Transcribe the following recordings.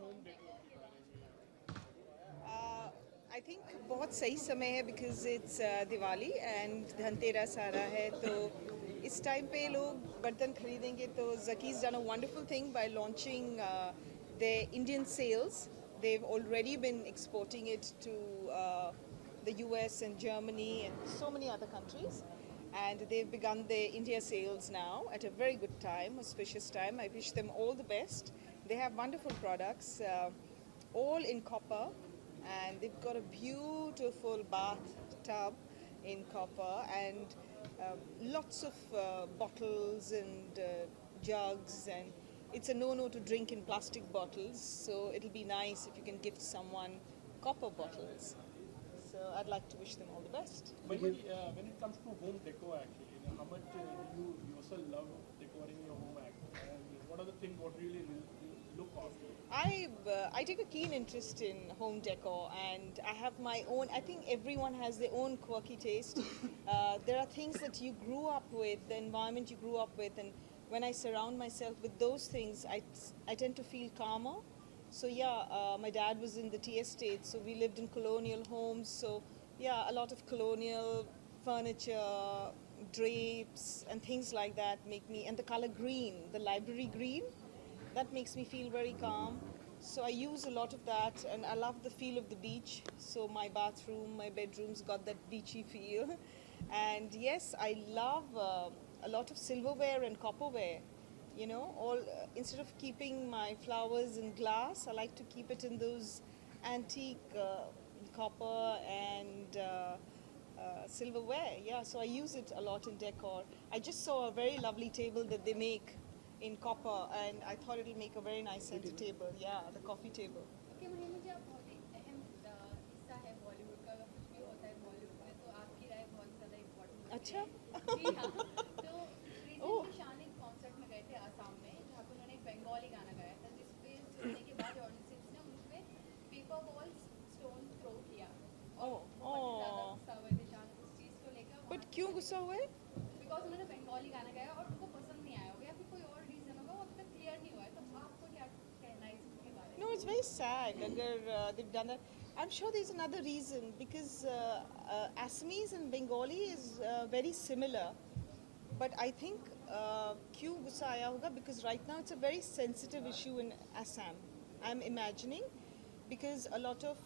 home decor के बारे में? आई थिंक बहुत सही समय है because it's Diwali and Dhanteras आ रहा है तो इस टाइम पे लोग बर्तन खरीदेंगे तो Zaki's done a wonderful thing by launching their Indian sales. They've already been exporting it to the US and Germany and so many other countries. And they've begun their India sales now at a very good time, auspicious time. I wish them all the best. They have wonderful products, all in copper, and they've got a beautiful bathtub in copper and lots of bottles and jugs, and it's a no-no to drink in plastic bottles, so it'll be nice if you can gift someone copper bottles. So I'd like to wish them all the best. But when it comes to home decor, actually, how much do you yourself love decorating your home? And what are the things what really look after? I take a keen interest in home decor, and I have my own. I think everyone has their own quirky taste. There are things that you grew up with, the environment you grew up with, and when I surround myself with those things, I tend to feel calmer. So yeah, my dad was in the tea estate, so we lived in colonial homes. So yeah, a lot of colonial furniture, drapes, and things like that make me. And the color green, the library green, that makes me feel very calm. So I use a lot of that, and I love the feel of the beach. So my bathroom, my bedroom's got that beachy feel. And yes, I love a lot of silverware and copperware. You know, all instead of keeping my flowers in glass, I like to keep it in those antique copper and silverware. Yeah, so I use it a lot in decor. I just saw a very lovely table that they make in copper, and I thought it'll make a very nice center table. Yeah, the coffee table. Okay महिमा जी, आप बहुत ही अहम हिस्सा है बॉलीवुड का। अगर कुछ भी होता है बॉलीवुड में तो आपकी राय बहुत ज़्यादा इम्पोर्टेंट होती अच्छा? है। जी हाँ। तो ओह। रिसेंटली शान एक कॉन्सर्ट में गए थे आसाम में, जहाँ पर उन्होंने एक बंगाली गाना गाया था, जिस पे सुनने के बाद ऑडियंस ने उसमें पेपर बॉल्स स्टोन थ्रो किया और बहुत ही ज़्यादा गुस्सा हुए थे शान उस चीज़ को लेकर। बट क्यों गुस्सा हुए? बिकॉज उन्होंने बंगाली गाना गाया और उनको पसंद नहीं आया होगा या फिर कोई और रीज़न होगा, वो अभी तक क्लियर नहीं हुआ है। तो आपको क्या कहना है इसके बारे में? No, it's very sad. Agar they've done that. I'm sure there's another reason because Assamese and Bengali is very similar. But I think क्यों गुस्सा आया होगा because right now it's a very sensitive issue in Assam. I'm imagining because a lot of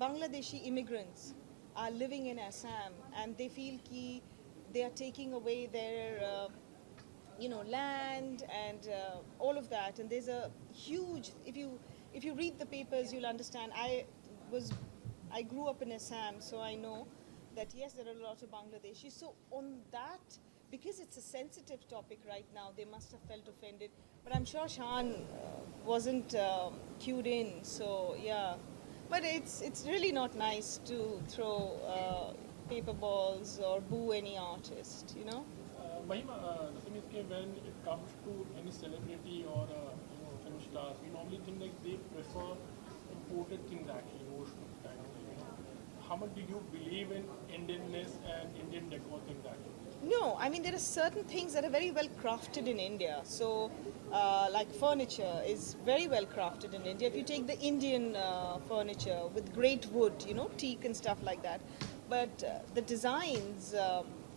Bangladeshi immigrants are living in Assam and they feel कि they are taking away their land and all of that. And there's a huge, if you read the papers, you'll understand. I grew up in Assam, so I know that yes, there are a lot of Bangladeshis. So on that, because it's a sensitive topic right now, they must have felt offended. But I'm sure Shan wasn't cued in. So yeah, but it's really not nice to throw paper balls or boo any artist, you know. Mahima, the thing is that when it comes to any celebrity or film stars, we normally think like they prefer imported things actually, kind of. How much do you believe in Indianness and Indian decor things actually? No, I mean there are certain things that are very well crafted in India. So, like furniture is very well crafted in India. If you take the Indian furniture with great wood, teak and stuff like that. But the designs,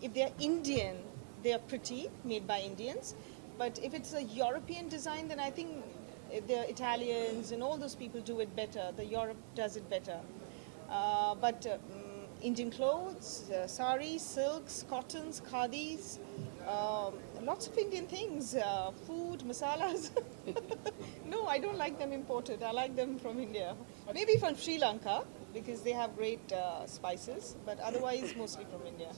if they are Indian, they are pretty, made by Indians. But if it's a European design, then I think the Italians and all those people do it better. The Europe does it better. But Indian clothes, saris, silks, cottons, khadis, lots of Indian things, food, masalas. No, I don't like them imported. I like them from India. Maybe from Sri Lanka because they have great spices, but otherwise mostly from India.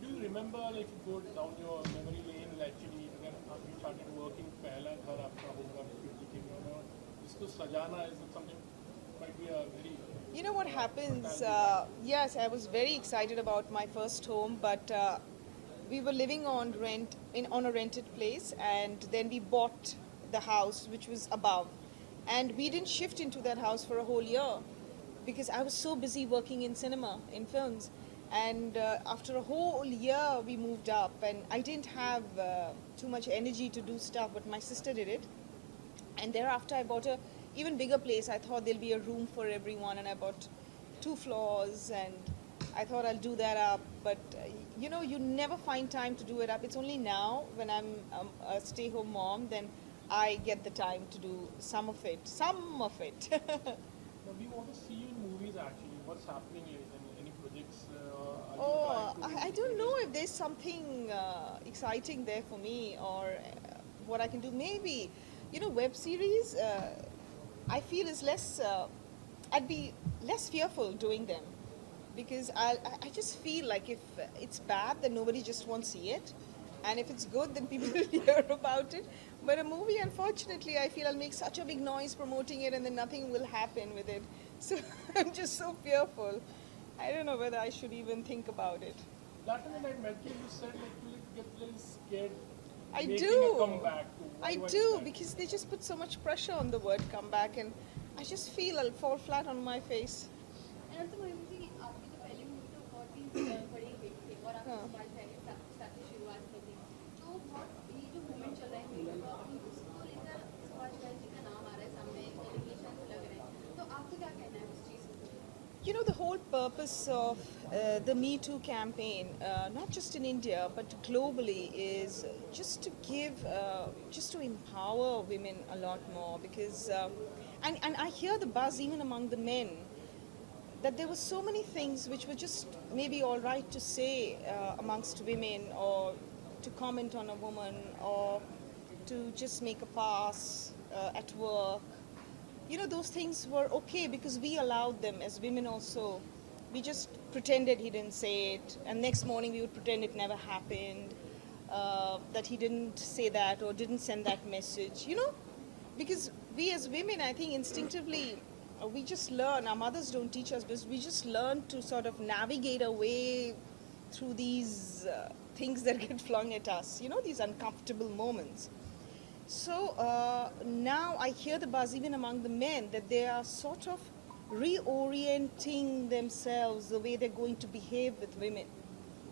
Do you remember, like, you go down your memory lane, actually, when you started working, पहला घर आपका होगा, इसको सजाना is something might be a very. You know what happens? Yes, I was very excited about my first home, but we were living on rent on a rented place, and then we bought the house which was above, and we didn't shift into that house for a whole year because I was so busy working in cinema, in films. And after a whole year, we moved up, and I didn't have too much energy to do stuff, but my sister did it. And thereafter, I bought a even bigger place. I thought there'll be a room for everyone, and I bought 2 floors, and I thought I'll do that up. But you know, you never find time to do it up. It's only now when I'm a stay-home mom, then I get the time to do some of it. Some of it. Now, we want to see you in movies actually. What's happening lately? Any projects? Are you Oh, trying to I don't know if there's something exciting there for me, or what I can do. Maybe, you know, web series. I feel is less. I'd be less fearful doing them, because I just feel like if it's bad, then nobody just won't see it, and if it's good, then people will hear about it. But a movie, unfortunately, I feel I'll make such a big noise promoting it, and then nothing will happen with it. So I'm just so fearful. I don't know whether I should even think about it. That time when I met you, you said like you like, get a little scared. I making do. A comeback. I Why is do, that? because they just put so much pressure on the word comeback, and I just feel I'll fall flat on my face. And also महिमा जी आपकी जो पहली movie तो बहुत ही बड़ी hit थी और आपने हाँ. सुभाष घई के साथ ही शुरुआत की थी तो बहुत ये जो मूवमेंट चल रहा है मीडिया का उसको लेकर सुभाष घई जी का नाम आ रहा है सामने एलिगेशन लग रहे हैं तो आपको क्या कहना है उस चीज़ को? You know, the whole purpose of the Me Too campaign, not just in India but globally, is just to give, just to empower women a lot more. Because, and I hear the buzz even among the men that there were so many things which were just maybe all right to say amongst women, or to comment on a woman, or to just make a pass at work. You know, those things were okay because we allowed them as women also. We just pretended he didn't say it, and next morning we would pretend it never happened, that he didn't say that or didn't send that message, you know? Because we as women, I think instinctively, we just learn, our mothers don't teach us, but we just learn to sort of navigate our way through these things that get flung at us, you know, these uncomfortable moments. So now I hear the buzz even among the men that they are sort of reorienting themselves the way they're going to behave with women.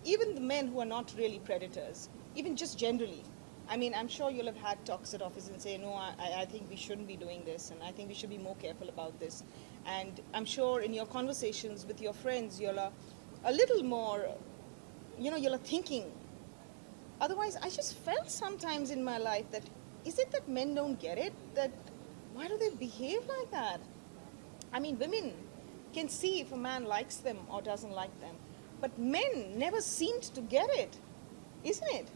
Even the men who are not really predators, even just generally. I mean, I'm sure you'll have had talks at office and say, no, I think we shouldn't be doing this, and I think we should be more careful about this. And I'm sure in your conversations with your friends, you're a little more, you know, you're thinking. Otherwise, I just felt sometimes in my life that, is it that men don't get it? That why do they behave like that? I mean, women can see if a man likes them or doesn't like them, but men never seemed to get it, isn't it?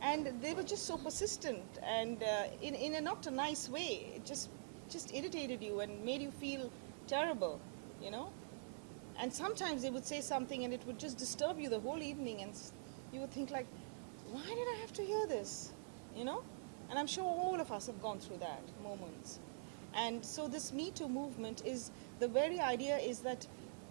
And they were just so persistent, and in a not a nice way. It just irritated you and made you feel terrible, you know. And sometimes they would say something and it would just disturb you the whole evening, and you would think like, why did I have to hear this, you know? And I'm sure all of us have gone through that moments. And so this Me Too movement is, the very idea is that,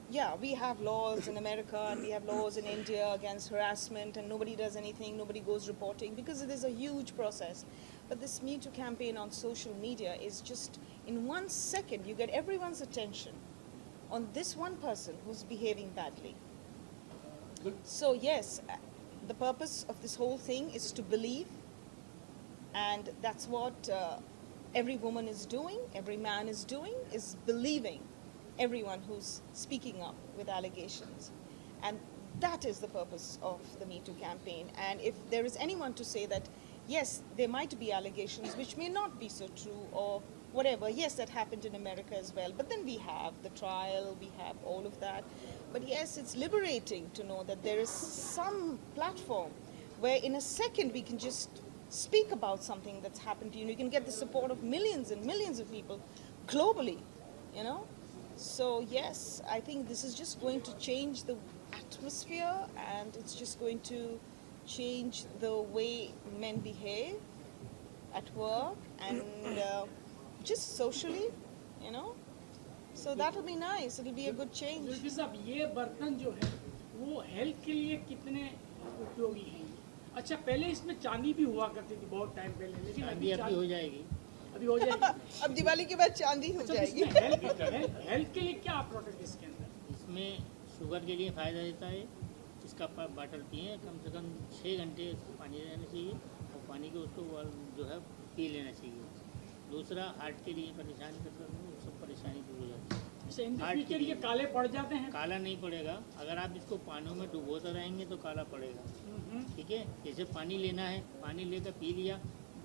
yeah, we have laws in America and we have laws in India against harassment, and nobody does anything, nobody goes reporting, because it is a huge process. But this Me Too campaign on social media is just, in 1 second, you get everyone's attention on this one person who's behaving badly. So yes, the purpose of this whole thing is to believe, and that's what every woman is doing, every man is doing, is believing everyone who's speaking up with allegations. And that is the purpose of the Me Too campaign. And if there is anyone to say that, yes, there might be allegations which may not be so true or whatever, yes, that happened in America as well, but then we have the trial, we have all of that. But yes, it's liberating to know that there is some platform where in a second we can just speak about something that's happened to you. You can get the support of millions and millions of people globally, you know. So yes, I think this is just going to change the atmosphere, and it's just going to change the way men behave at work and just socially, you know. So that'll be nice. It'll be a good change. Zulfi साहब, ये बर्तन जो है वो health के लिए कितने उपयोगी हैं? अच्छा, पहले इसमें चांदी भी हुआ करती थी बहुत टाइम पहले, लेकिन अभी हो जाएगी, अभी हो जाएगी। अब दिवाली के बाद चांदी हो जाएगी। हेल्थ के लिए क्या प्रोडक्ट इसके अंदर? इसमें शुगर के लिए फ़ायदा देता है। इसका वाटर पिए, कम से कम 6 घंटे पानी रहना चाहिए, और पानी को उसको जो है पी लेना चाहिए। दूसरा हार्ट के लिए परेशान करता हूँ, वो सब परेशानी दूर हो जाती है। इन हार्ट के फ्यूचर ये लिए काले पड़ जाते हैं। काला नहीं पड़ेगा, अगर आप इसको पानी में डुबोते रहेंगे तो काला पड़ेगा। ठीक है, जैसे पानी लेना है, पानी लेकर पी लिया,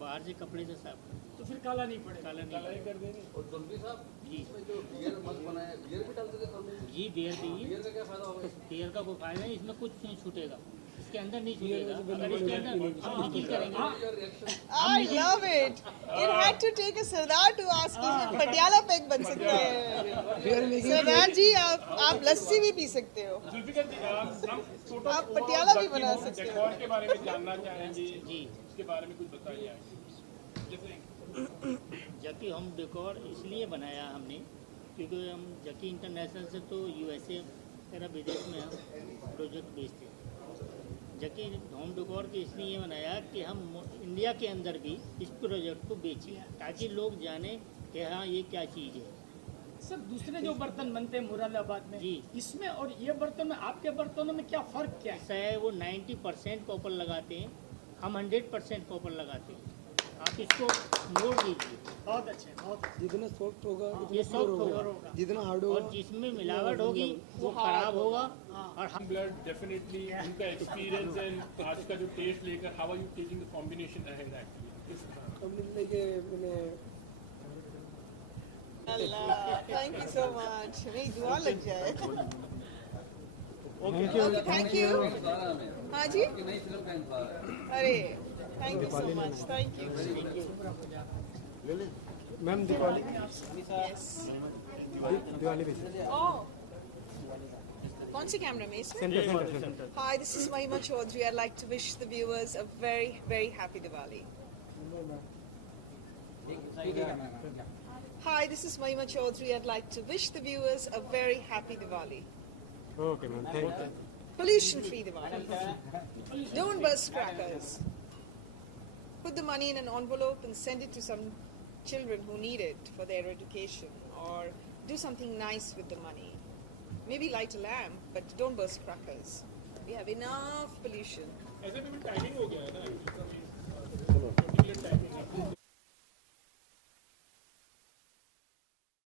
बाहर से कपड़े से साफ कर, तो फिर काला नहीं पड़ेगा। काला नहीं पड़ेगा। कर देंगे। और जुल्फी साहब, जी इसमें जो बियर मत बनाए, बियर भी डाल सकते हैं। जी, बियर दीजिए। बियर का क्या फायदा होगा? बियर का कोई फायदा नहीं, इसमें कुछ नहीं छूटेगा, इसके अंदर नहीं छूटेगा। अगर इसके अंदर हम निकिल करेंगे, I love it. It had to take a Sardar to ask कि पटियाला पैक बन सकता है। सरदार जी आप लस्सी भी पी सकते हो। जुल्फिकार जी, हम टोटल आप पटियाला भी बना सकते हो। डेकोर के बारे में जानना चाहेंगे जी। उसके बारे में कुछ बताइए। जैसे जकी होम डेकोर इसलिए बनाया हमने क्योंकि हम जकी इंटरनेशनल से तो यूएसए वगैरह विदेश में हम प्रोजेक्ट बेचते हैं। जकी होम डेकोर के इसलिए बनाया कि हम इंडिया के अंदर भी इस प्रोजेक्ट को बेचें ताकि लोग जाने कि हाँ ये क्या चीज़ है। सर दूसरे जो बर्तन बनते हैं मुरादाबाद में, जी। इसमें और ये बर्तन में, आपके बर्तनों में क्या फर्क क्या है? ऐसा है, वो 90% कॉपर लगाते हैं, हम 100% कॉपर लगाते हैं। आप इसको मोड़ दीजिए, बहुत अच्छे, बहुत अच्छे। जितना सॉफ्ट होगा ये सॉफ्ट होगा, जितना हार्ड और होगा जिसमें मिलावट होगी वो खराब होगा। और हम ब्लड डेफिनेटली उनका एक्सपीरियंस एंड आज का जो टेस्ट लेकर how are you taking the combination ahead actually. Complete लेके मैंने अल्लाह, थैंक यू सो मच। मेरी दुआ लग जाए। Okay, thank you. हाँ जी, कि नई फिल्म का इंतजार है। अरे thank you so much, thank you. Ma'am Diwali yes. Diwali पे ओह, कौन से कैमरा में इसमें? Centre Hi, this is Mahima Chaudhry. I'd like to wish the viewers a very, very happy Diwali. Hi, this is Mahima Chaudhry. I'd like to wish the viewers a very happy Diwali. Okay ma'am thank you Pollution-free Diwali. Don't burst crackers. Put the money in an envelope and send it to some children who need it for their education, or do something nice with the money. Maybe light a lamp, but don't burst crackers. We have enough pollution. ऐसे में भी timing हो गया है ना,